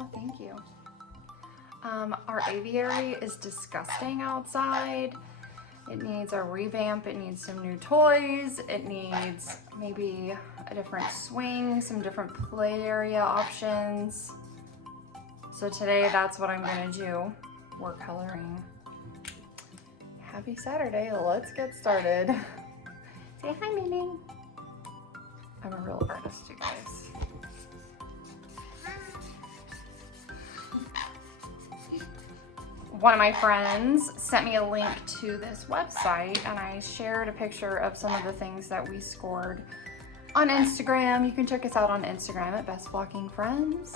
Oh, thank you. Our aviary is disgusting outside. It needs a revamp. It needs some new toys. It needs maybe a different swing, some different play area options. So today that's what I'm gonna do. We're coloring. Happy Saturday, let's get started. Say hi, Minnie. I'm a real artist, you guys. One of my friends sent me a link to this website and I shared a picture of some of the things that we scored on Instagram. You can check us out on Instagram at Best Flocking Friends.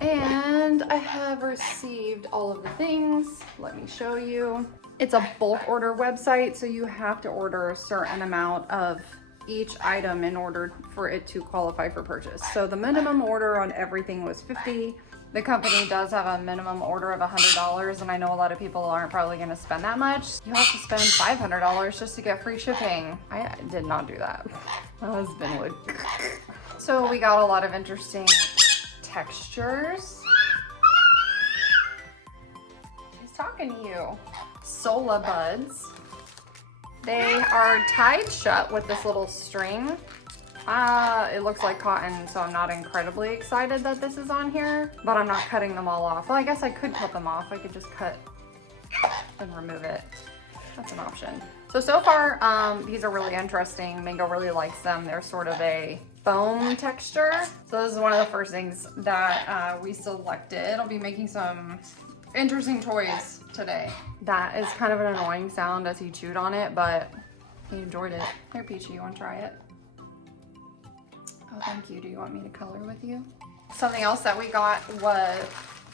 And I have received all of the things. Let me show you. It's a bulk order website, so you have to order a certain amount of each item in order for it to qualify for purchase. So the minimum order on everything was $50. The company does have a minimum order of $100, and I know a lot of people aren't probably gonna spend that much. You have to spend $500 just to get free shipping. I did not do that. My husband would. So we got a lot of interesting textures. He's talking to you. Sola buds. They are tied shut with this little string. It looks like cotton, so I'm not incredibly excited that this is on here, but I'm not cutting them all off. Well, I guess I could cut them off. I could just cut and remove it. That's an option. So far, these are really interesting. Mango really likes them. They're sort of a foam texture. So this is one of the first things that we selected. I'll be making some interesting toys today. That is kind of an annoying sound as he chewed on it, but he enjoyed it. Here, Peachy, you want to try it? Oh, thank you. Do you want me to color with you? Something else that we got was,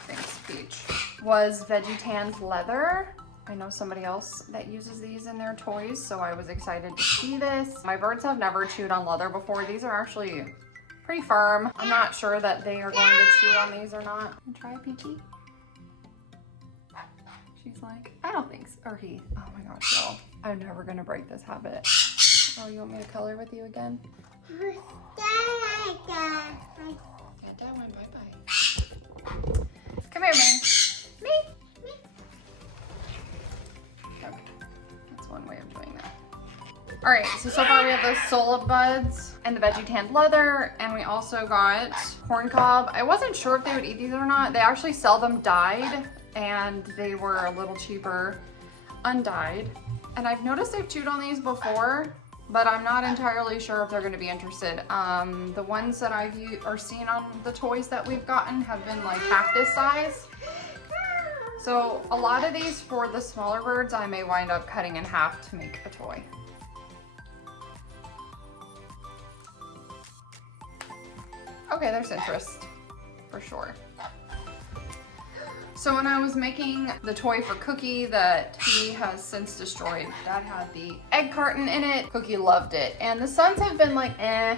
thanks, Peach, was veggie tanned leather. I know somebody else that uses these in their toys, so I was excited to see this. My birds have never chewed on leather before. These are actually pretty firm. I'm not sure that they are going to chew on these or not. Try it, Peachy. She's like, I don't think so. Or he. Oh my gosh, no. I'm never gonna break this habit. Oh, you want me to color with you again? Yeah, Dad went bye-bye. Come here, me. Okay, that's one way of doing that. All right, so far we have the Sola buds and the veggie tanned leather, and we also got corn cob. I wasn't sure if they would eat these or not. They actually sell them dyed, and they were a little cheaper undyed. And I've noticed they've chewed on these before, but I'm not entirely sure if they're going to be interested. The ones that I've seen on the toys that we've gotten have been like half this size. So a lot of these for the smaller birds, I may wind up cutting in half to make a toy. Okay, there's interest, for sure. So when I was making the toy for Cookie that he has since destroyed, Dad had the egg carton in it. Cookie loved it. And the sons have been like, eh.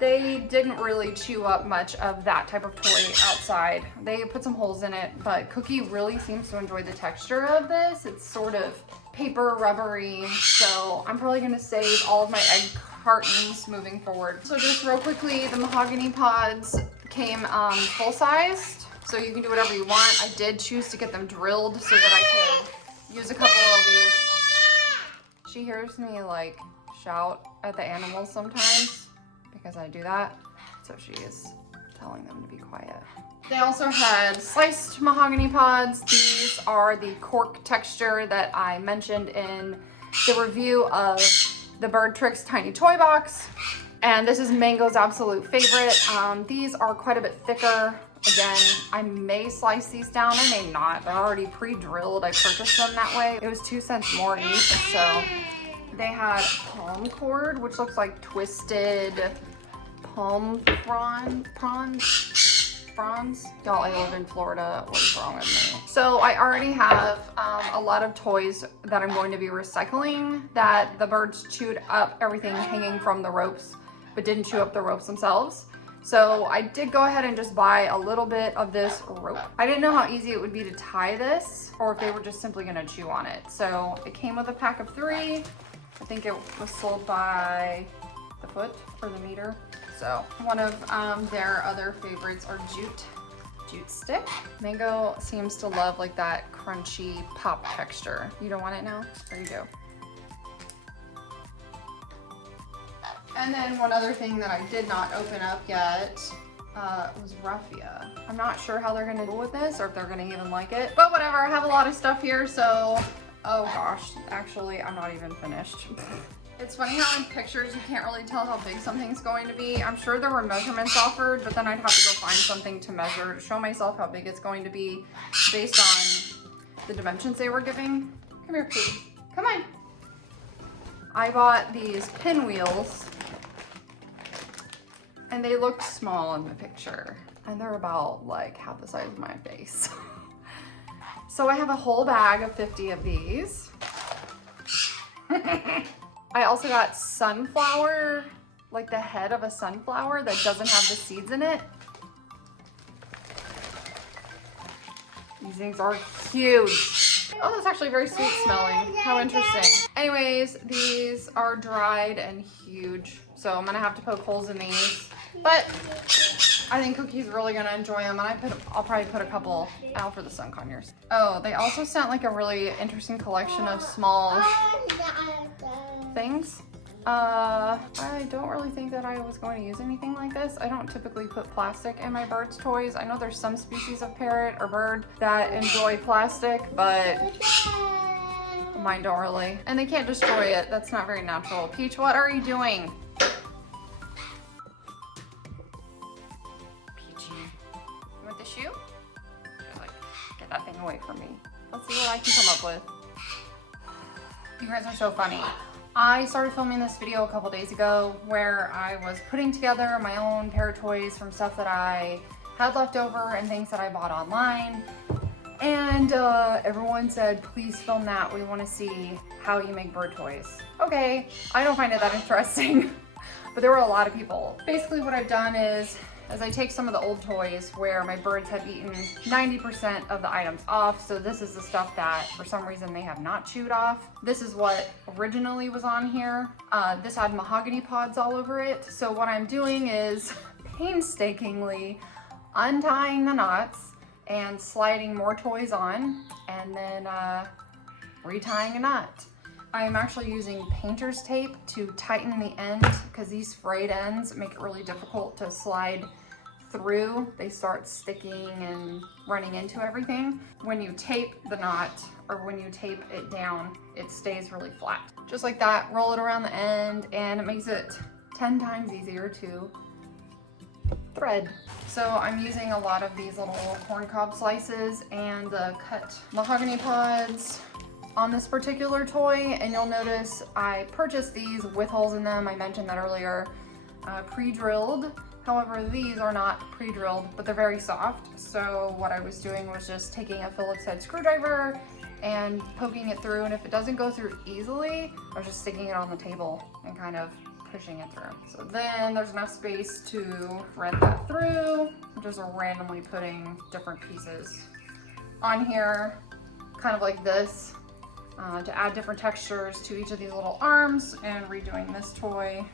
They didn't really chew up much of that type of toy outside. They put some holes in it, but Cookie really seems to enjoy the texture of this. It's sort of paper rubbery. So I'm probably gonna save all of my egg cartons moving forward. So just real quickly, the Mahogany Pods came full-sized. So you can do whatever you want. I did choose to get them drilled so that I could use a couple of these. She hears me like shout at the animals sometimes because I do that. So she is telling them to be quiet. They also had sliced mahogany pods. These are the cork texture that I mentioned in the review of the Bird Tricks Tiny Toy Box. And this is Mango's absolute favorite. These are quite a bit thicker. Again, I may slice these down, I may not. They're already pre-drilled. I purchased them that way. It was 2 cents more each. So they had palm cord, which looks like twisted palm prawns. Y'all, I live in Florida. What is wrong with me? So I already have a lot of toys that I'm going to be recycling that the birds chewed up everything hanging from the ropes, but didn't chew up the ropes themselves. So I did go ahead and just buy a little bit of this rope. I didn't know how easy it would be to tie this or if they were just simply gonna chew on it. So it came with a pack of 3. I think it was sold by the foot or the meter. So one of their other favorites are jute jute stick. Mango seems to love like that crunchy pop texture. You don't want it now? There you go. And then one other thing that I did not open up yet was raffia. I'm not sure how they're gonna go with this or if they're gonna even like it, but whatever. I have a lot of stuff here, so, oh gosh, actually, I'm not even finished. It's funny how in pictures you can't really tell how big something's going to be. I'm sure there were measurements offered, but then I'd have to go find something to measure to show myself how big it's going to be based on the dimensions they were giving. Come here, Pete. Come on. I bought these pinwheels, and they looked small in the picture, and they're about like half the size of my face. So I have a whole bag of 50 of these. I also got sunflower, like the head of a sunflower that doesn't have the seeds in it. These things are huge. Oh, that's actually very sweet smelling. How interesting. Anyways, these are dried and huge, so I'm gonna have to poke holes in these. But I think Cookie's really gonna enjoy them, and I'll probably put a couple out for the sun conures. Oh, they also sent like a really interesting collection of small things. I don't really think that I was going to use anything like this. I don't typically put plastic in my birds' toys. I know there's some species of parrot or bird that enjoy plastic, but mine don't really. And they can't destroy it. That's not very natural. Peach, what are you doing? Peachy. You want the shoe? You're like, get that thing away from me. Let's see what I can come up with. You guys are so funny. I started filming this video a couple days ago where I was putting together my own parrot toys from stuff that I had left over and things that I bought online. And everyone said, please film that. We want to see how you make bird toys. Okay, I don't find it that interesting, but there were a lot of people. Basically what I've done is I take some of the old toys where my birds have eaten 90% of the items off. So this is the stuff that for some reason they have not chewed off. This is what originally was on here. This had Mahogany Pods all over it. So what I'm doing is painstakingly untying the knots and sliding more toys on, and then retying a knot. I'm actually using painter's tape to tighten the end because these frayed ends make it really difficult to slide through. They start sticking and running into everything. When you tape the knot or when you tape it down, it stays really flat. Just like that, roll it around the end and it makes it 10 times easier to thread. So I'm using a lot of these little corn cob slices and the cut mahogany pods on this particular toy, and you'll notice I purchased these with holes in them. I mentioned that earlier, pre-drilled. However, these are not pre-drilled, but they're very soft. So what I was doing was just taking a Phillips head screwdriver and poking it through, and if it doesn't go through easily, I was just sticking it on the table and kind of pushing it through. So then there's enough space to thread that through. I'm just randomly putting different pieces on here, kind of like this. To add different textures to each of these little arms, and redoing this toy.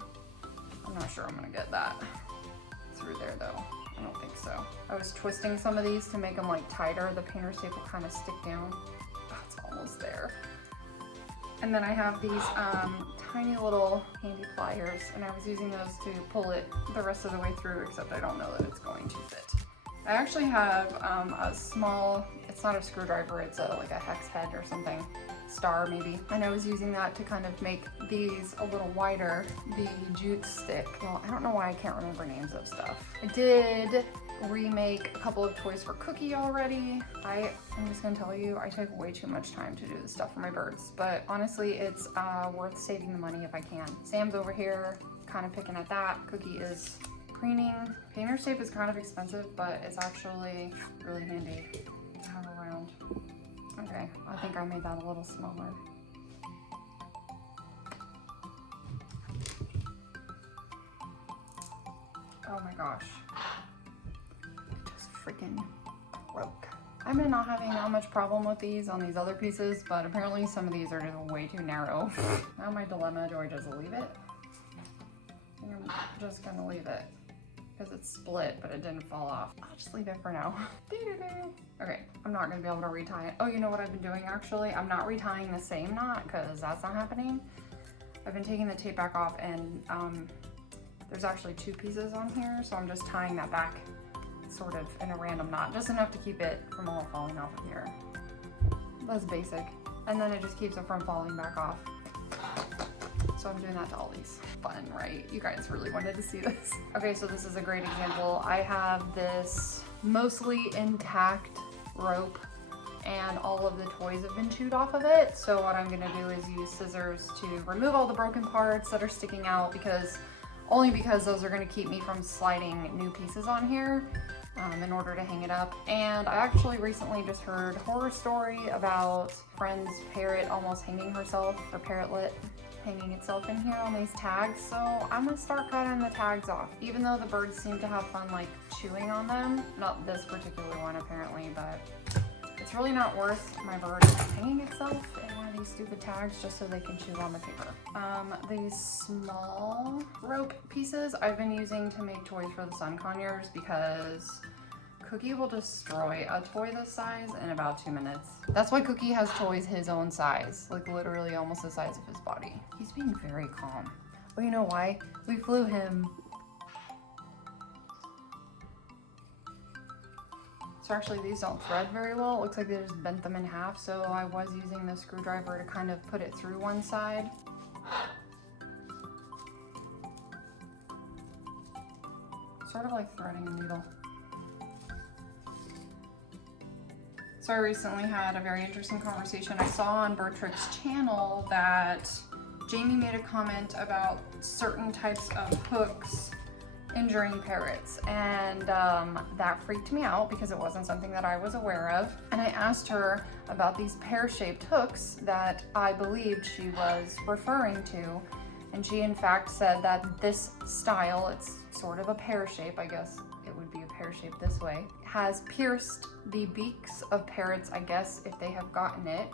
I'm not sure I'm gonna get that through there though. I don't think so. I was twisting some of these to make them like tighter. The painter's tape will kind of stick down. Oh, it's almost there. And then I have these tiny little handy pliers, and I was using those to pull it the rest of the way through, except I don't know that it's going to fit. I actually have a small, it's not a screwdriver, it's like a hex head or something. Star maybe, and I was using that to kind of make these a little wider. The jute stick, well, I don't know why I can't remember names of stuff. I did remake a couple of toys for Cookie already. I'm just gonna tell you, I take way too much time to do this stuff for my birds, but honestly it's worth saving the money if I can. Sam's over here kind of picking at that. Cookie is preening. Painter's tape is kind of expensive, but it's actually really handy to have around. Okay, I think I made that a little smaller. Oh my gosh. It just freaking broke. I've been not having that much problem with these on these other pieces, but apparently some of these are just way too narrow. Now my dilemma, do I just leave it? I'm just gonna leave it. because it's split, but it didn't fall off. I'll just leave it for now. Okay, I'm not gonna be able to retie it. Oh, you know what I've been doing actually? I'm not retying the same knot because that's not happening. I've been taking the tape back off and there's actually 2 pieces on here, so I'm just tying that back sort of in a random knot, just enough to keep it from all falling off of here. That's basic. And then it just keeps it from falling back off. So I'm doing that to all these. Fun, right? You guys really wanted to see this. Okay, so this is a great example. I have this mostly intact rope and all of the toys have been chewed off of it. So what I'm gonna do is use scissors to remove all the broken parts that are sticking out only because those are gonna keep me from sliding new pieces on here in order to hang it up. And I actually recently just heard a horror story about friend's parrot almost hanging herself, or parrotlet hanging itself in here on these tags. So I'm gonna start cutting the tags off, even though the birds seem to have fun like chewing on them. Not this particular one apparently, but it's really not worth my bird hanging itself in one of these stupid tags just so they can chew on the paper. These small rope pieces I've been using to make toys for the sun conures because Cookie will destroy a toy this size in about 2 minutes. That's why Cookie has toys his own size, like literally almost the size of his body. He's being very calm. Well, you know why? We flew him. So actually these don't thread very well. It looks like they just bent them in half. So I was using the screwdriver to kind of put it through one side. Sort of like threading a needle. So I recently had a very interesting conversation. I saw on Bertrick's channel that Jamie made a comment about certain types of hooks injuring parrots, and that freaked me out because it wasn't something that I was aware of. And I asked her about these pear-shaped hooks that I believed she was referring to, and she in fact said that this style, it's sort of a pear shape, I guess it would be a pear shape this way, has pierced the beaks of parrots, I guess if they have gotten it,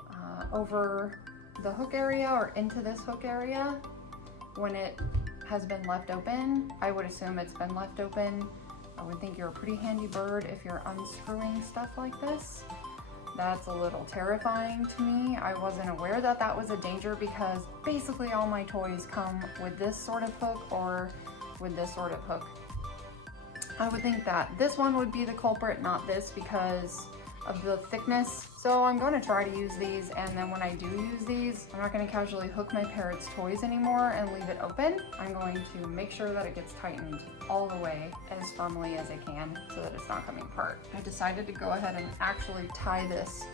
over the hook area or into this hook area when it has been left open. I would assume it's been left open. I would think you're a pretty handy bird if you're unscrewing stuff like this. That's a little terrifying to me. I wasn't aware that that was a danger because basically all my toys come with this sort of hook or with this sort of hook. I would think that this one would be the culprit, not this, because of the thickness. So I'm going to try to use these, and then when I do use these, I'm not going to casually hook my parrot's toys anymore and leave it open. I'm going to make sure that it gets tightened all the way as firmly as I can so that it's not coming apart. I decided to go ahead and actually tie this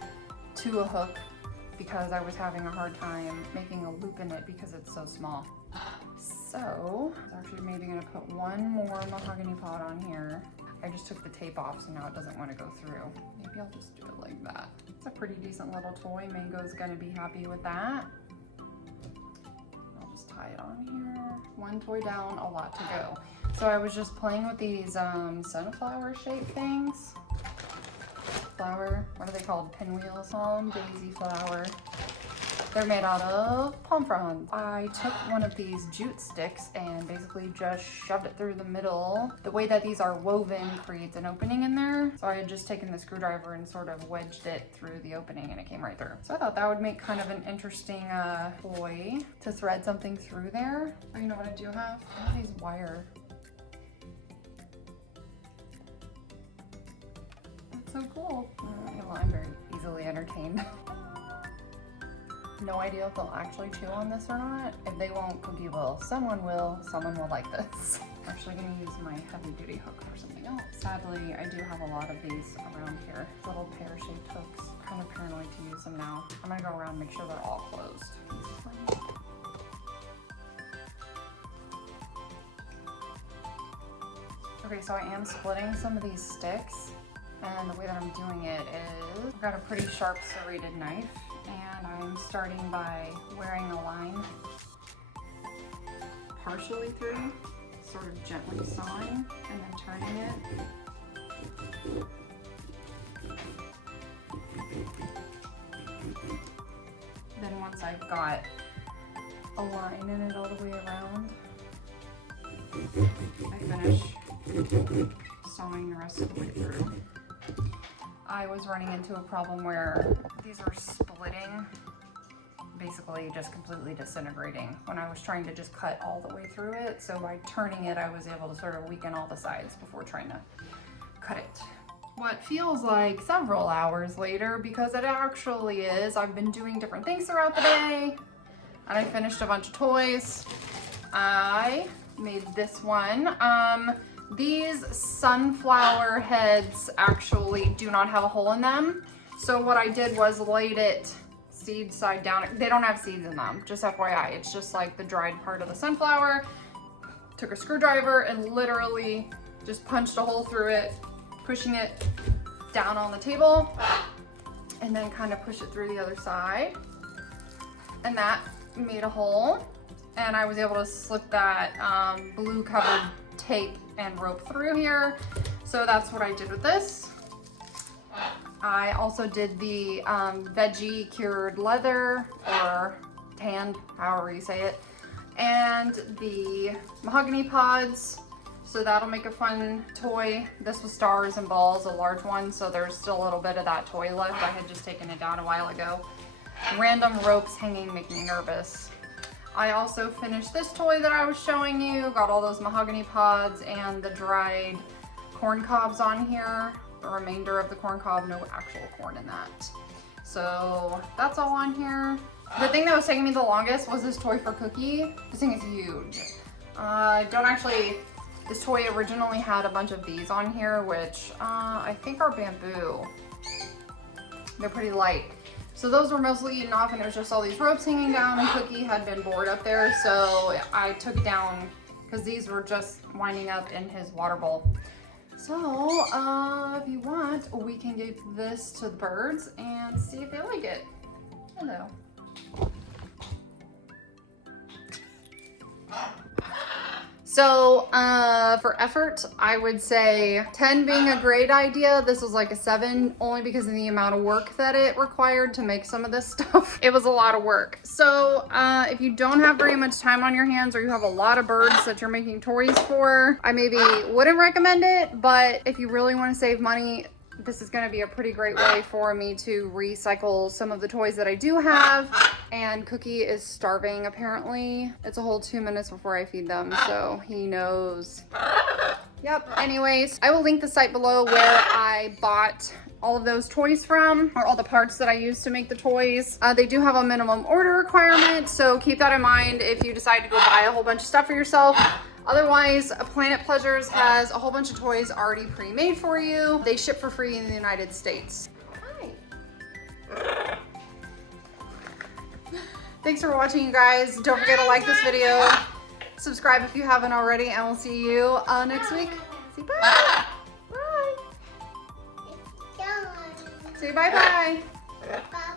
to a hook because I was having a hard time making a loop in it because it's so small. So I'm actually maybe going to put one more mahogany pod on here. I just took the tape off, so now it doesn't want to go through. Maybe I'll just do it like that. It's a pretty decent little toy. Mango's gonna be happy with that. I'll just tie it on here. One toy down, a lot to go. So I was just playing with these sunflower shaped things. Flower, what are they called? Pinwheels, palm daisy flower. They're made out of palm fronds. I took one of these jute sticks and basically just shoved it through the middle. The way that these are woven creates an opening in there. So I had just taken the screwdriver and sort of wedged it through the opening and it came right through. So I thought that would make kind of an interesting toy to thread something through there. Oh, you know what I do have? I have these wire. That's so cool. Well, I'm very easily entertained. No idea if they'll actually chew on this or not. If they won't, Cookie will. Someone will like this. I'm actually gonna use my heavy duty hook for something else. Sadly, I do have a lot of these around here. Little pear-shaped hooks. I'm kind of paranoid to use them now. I'm gonna go around and make sure they're all closed. Okay, so I am splitting some of these sticks. And the way that I'm doing it is, I've got a pretty sharp serrated knife. And I'm starting by wearing a line partially through, sort of gently sawing, and then turning it. Then once I've got a line in it all the way around, I finish sewing the rest of the way through. I was running into a problem where these were splitting, basically just completely disintegrating when I was trying to just cut all the way through it. So by turning it, I was able to sort of weaken all the sides before trying to cut it. What feels like several hours later, because it actually is. I've been doing different things throughout the day, and I finished a bunch of toys. I made this one. These sunflower heads actually do not have a hole in them. So what I did was laid it seed side down. They don't have seeds in them, just FYI. It's just like the dried part of the sunflower. Took a screwdriver and literally just punched a hole through it, pushing it down on the table, and then kind of push it through the other side. And that made a hole. And I was able to slip that blue covered tape and rope through here. So that's what I did with this. I also did the veggie cured leather, or tanned, however you say it, and the Mahogany Pods. So that'll make a fun toy. This was stars and balls, a large one, so there's still a little bit of that toy left. I had just taken it down a while ago. Random ropes hanging make me nervous. I also finished this toy that I was showing you. Got all those Mahogany Pods and the dried corn cobs on here. The remainder of the corn cob, no actual corn in that. So that's all on here. The thing that was taking me the longest was this toy for Cookie. This thing is huge. This toy originally had a bunch of these on here, which I think are bamboo. They're pretty light. So those were mostly eaten off, and it was just all these ropes hanging down, and Cookie had been bored up there, so I took it down because these were just winding up in his water bowl. So if you want, we can give this to the birds and see if they like it. Hello. So for effort, I would say 10 being a great idea. This was like a 7, only because of the amount of work that it required to make some of this stuff. It was a lot of work. So if you don't have very much time on your hands, or you have a lot of birds that you're making toys for, I maybe wouldn't recommend it. But if you really want to save money, this is going to be a pretty great way for me to recycle some of the toys that I do have. And Cookie is starving, apparently. It's a whole 2 minutes before I feed them, so he knows. Yep. Anyways, I will link the site below where I bought all of those toys from, or all the parts that I used to make the toys. They do have a minimum order requirement, so keep that in mind if you decide to go buy a whole bunch of stuff for yourself. Otherwise, Planet Pleasures has a whole bunch of toys already pre-made for you. They ship for free in the United States. Hi. Thanks for watching, you guys. Don't forget to like this video. Subscribe if you haven't already, and we'll see you next week. Say bye. Bye. Say bye-bye. Bye.